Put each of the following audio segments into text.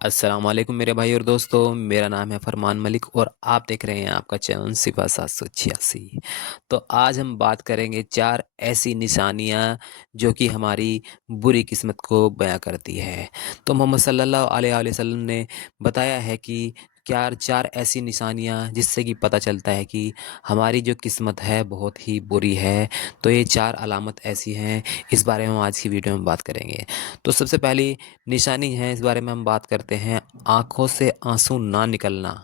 السلام علیکم میرے بھائی اور دوستو، میرا نام ہے فرمان ملک اور آپ دیکھ رہے ہیں آپ کا چینل صفا 786۔ تو آج ہم بات کریں گے 4 ایسی نشانیاں جو کہ ہماری بری قسمت کو بیاں کرتی ہے۔ تو محمد صلی اللہ علیہ وسلم نے بتایا ہے کہ کیا 4 ایسی نشانیاں جس سے کہ پتہ چلتا ہے کہ ہماری جو قسمت ہے بہت ہی بری ہے۔ تو یہ 4 علامت ایسی ہیں، اس بارے میں ہم آج کی ویڈیو میں بات کریں گے۔ تو سب سے پہلی نشانی ہے، اس بارے میں ہم بات کرتے ہیں، آنکھوں سے آنسو نہ نکلنا۔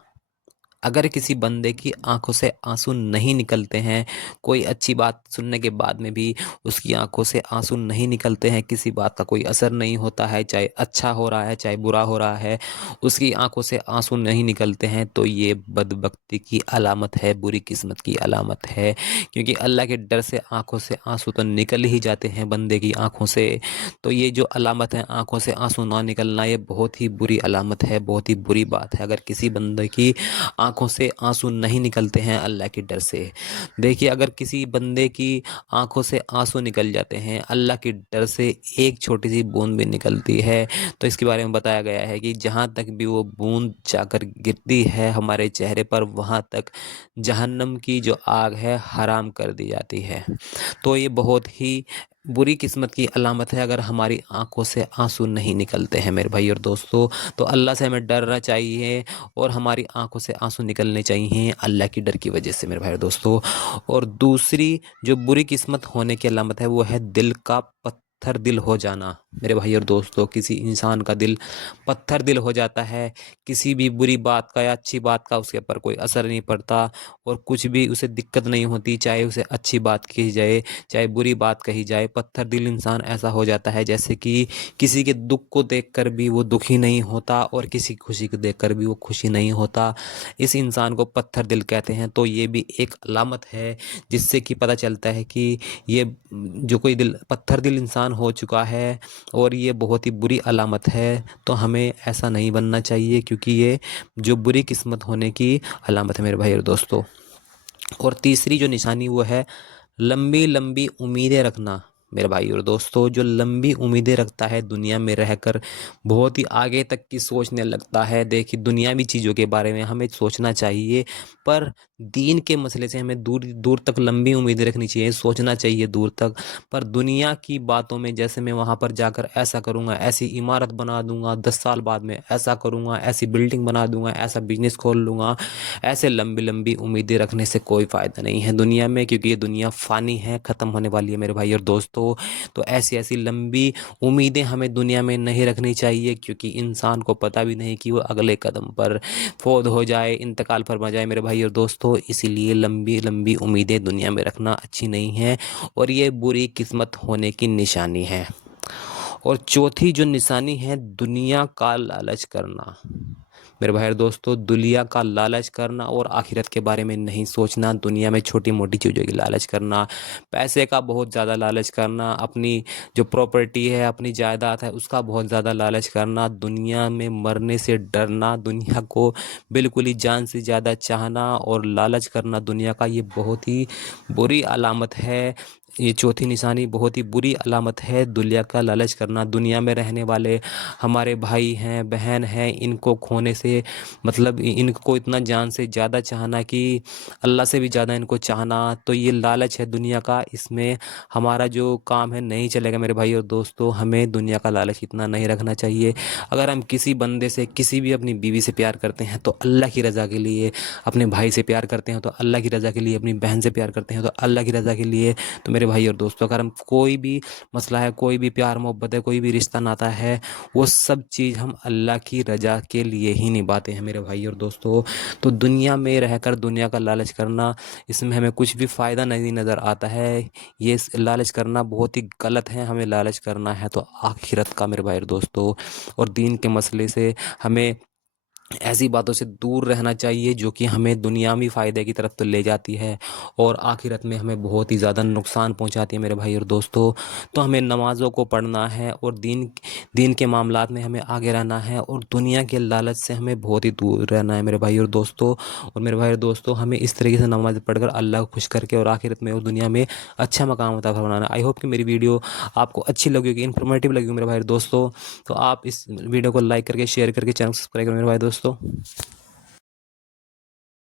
اگر کسی بندے کی آنکھوں سے آنسو نہیں نکلتے ہیں، کوئی اچھی بات سننے کے بعد میں بھی اس کی آنکھوں سے آنسو نہیں نکلتے ہیں، کسی بات کا کوئی اثر نہیں ہوتا ہے، چاہے اچھا ہو رہا ہے چاہے برا ہو رہا ہے، اس کی آنکھوں سے آنسو نہیں نکلتے ہیں، تو یہ بدبختی کی علامت ہے، بری قسمت کی علامت ہے۔ کیونکہ اللہ کے ڈر سے آنکھوں سے آنسو تو نکل ہی جاتے ہیں بندے کی آنکھوں سے۔ تو یہ جو علامت ہے آنکھوں سے آنسو نہ نکلنا، یہ بہت ہی بری علامت ہے، بہت ہی بری بات ہے۔ اگر کسی بندے کی آنکھوں سے آنسو نہیں نکلتے ہیں اللہ کے ڈر سے، دیکھیے اگر کسی بندے کی آنکھوں سے آنسو نکل جاتے ہیں اللہ کے ڈر سے، ایک چھوٹی سی بوند بھی نکلتی ہے، تو اس کے بارے میں بتایا گیا ہے کہ جہاں تک بھی وہ بوند جا کر گرتی ہے ہمارے چہرے پر، وہاں تک جہنم کی جو آگ ہے حرام کر دی جاتی ہے۔ تو یہ بہت ہی بری قسمت کی علامت ہے اگر ہماری آنکھوں سے آنسو نہیں نکلتے ہیں میرے بھائی اور دوستو۔ تو اللہ سے ہمیں ڈرنا چاہیے اور ہماری آنکھوں سے آنسو نکلنے چاہیے اللہ کی ڈر کی وجہ سے میرے بھائی اور دوستو۔ اور دوسری جو بری قسمت ہونے کی علامت ہے وہ ہے دل کا پتھر دل ہو جانا۔ میرے بھائی اور دوستو، کسی انسان کا دل پتھر دل ہو جاتا ہے، کسی بھی بری بات کا یا اچھی بات کا اس کے اوپر کوئی اثر نہیں پڑتا اور کچھ بھی اسے دقت نہیں ہوتی، چاہے اسے اچھی بات کہی جائے چاہے بری بات کہی جائے، پتھر دل انسان ایسا ہو جاتا ہے جیسے کہ کسی کے دکھ کو دیکھ کر بھی وہ دکھی نہیں ہوتا اور کسی خوشی کو دیکھ کر بھی وہ خوشی نہیں ہوتا، اس انسان کو پتھر دل کہتے ہیں۔ تو یہ بھی ایک علامت ہے جس سے کہ پتہ چلتا ہے کہ یہ جو کوئی پتھر دل انسان ہو چکا ہے اور یہ بہت ہی بری علامت ہے۔ تو ہمیں ایسا نہیں بننا چاہیے کیونکہ یہ جو بری قسمت ہونے کی علامت ہے میرے بھائی اور دوستو۔ اور تیسری جو نشانی وہ ہے لمبی لمبی امیدیں رکھنا۔ میرے بھائی اور دوستو، جو لمبی امیدیں رکھتا ہے دنیا میں رہ کر، بہت ہی آگے تک کی سوچنے لگتا ہے، دیکھیے دنیاوی چیزوں کے بارے میں ہمیں سوچنا چاہیے، پر دین کے مسئلے سے ہمیں دور دور تک لمبی امیدیں رکھنی چاہیے، سوچنا چاہیے دور تک۔ پر دنیا کی باتوں میں جیسے میں وہاں پر جا کر ایسا کروں گا، ایسی عمارت بنا دوں گا، 10 سال بعد میں ایسا کروں گا، ایسی بلڈنگ بنا دوں گا، ایسا بزنس کھول لوں گا، ایسے لمبی لمبی امیدیں رکھنے سے کوئی فائدہ نہیں ہے دنیا میں، کیونکہ یہ دنیا فانی ہے، ختم ہونے والی ہے میرے بھائی اور دوستو۔ تو ایسی ایسی لمبی امیدیں ہمیں دنیا میں نہیں رکھنی چاہیے، کیونکہ انسان کو پتہ بھی نہیں کہ وہ اگلے قدم پر فوت ہو جائے، انتقال فرما جائے میرے بھائی اور دوستو۔ اسی لیے لمبی لمبی امیدیں دنیا میں رکھنا اچھی نہیں ہے اور یہ بری قسمت ہونے کی نشانی ہے۔ اور چوتھی جو نشانی ہے دنیا کا لالچ کرنا۔ میرے بھائی اور دوستو، دنیا کا لالچ کرنا اور آخرت کے بارے میں نہیں سوچنا، دنیا میں چھوٹی موٹی چیزوں کی لالچ کرنا، پیسے کا بہت زیادہ لالچ کرنا، اپنی جو پراپرٹی ہے اپنی جائیداد ہے اس کا بہت زیادہ لالچ کرنا، دنیا میں مرنے سے ڈرنا، دنیا کو بالکل ہی جان سے زیادہ چاہنا اور لالچ کرنا دنیا کا، یہ بہت ہی بری علامت ہے۔ یہ چوتھی نشانی بہت ہی بری علامت ہے، دنیا کا لالچ کرنا۔ دنیا میں رہنے والے ہمارے بھائی ہیں بہن ہیں، ان کو کھونے سے مطلب ان کو اتنا جان سے زیادہ چاہنا کہ اللہ سے بھی زیادہ ان کو چاہنا، تو یہ لالچ ہے دنیا کا، اس میں ہمارا جو کام ہے نہیں چلے گا میرے بھائی اور دوستو۔ ہمیں دنیا کا لالچ اتنا نہیں رکھنا چاہیے۔ اگر ہم کسی بندے سے، کسی بھی اپنی بیوی سے پیار کرتے ہیں تو اللہ کی رضا کے لیے، اپنے بھائی سے پیار کرتے ہیں تو اللہ کی رضا کے لیے، اپنی بہن سے پیار کرتے ہیں تو اللہ کی رضا کے لیے۔ تو میرے بھائی اور دوستو، اگر ہم کوئی بھی مسئلہ ہے، کوئی بھی پیار محبت ہے، کوئی بھی رشتہ ناتا ہے، وہ سب چیز ہم اللہ کی رضا کے لیے ہی نبھاتے ہیں میرے بھائی اور دوستو۔ تو دنیا میں رہ کر دنیا کا لالچ کرنا، اس میں ہمیں کچھ بھی فائدہ نہیں نظر آتا ہے، یہ لالچ کرنا بہت ہی غلط ہے۔ ہمیں لالچ کرنا ہے تو آخرت کا میرے بھائی اور دوستو، اور دین کے مسئلے سے ہمیں ایسی باتوں سے دور رہنا چاہیے جو کہ ہمیں دنیاوی فائدے کی طرف تو لے جاتی ہے اور آخرت میں ہمیں بہت ہی زیادہ نقصان پہنچاتی ہے میرے بھائی اور دوستو۔ تو ہمیں نمازوں کو پڑھنا ہے اور دین کے معاملات میں ہمیں آگے رہنا ہے اور دنیا کے لالچ سے ہمیں بہت ہی دور رہنا ہے میرے بھائی اور دوستو۔ اور میرے بھائی اور دوستو، ہمیں اس طریقے سے نماز پڑھ کر اللہ کو خوش کر کے اور آخرت میں اور دنیا میں اچھا مقام عطا فرمانا ہے۔ آئی ہوپ کہ میری ویڈیو آپ کو اچھی لگی ہوگی، انفارمیٹیو لگی ہوگی میرے بھائی اور دوستو۔ تو آپ اس ویڈیو کو لائک کر کے، شیئر کر کے، چینل کو سبسکرائب کریں میرے بھائی دوستو۔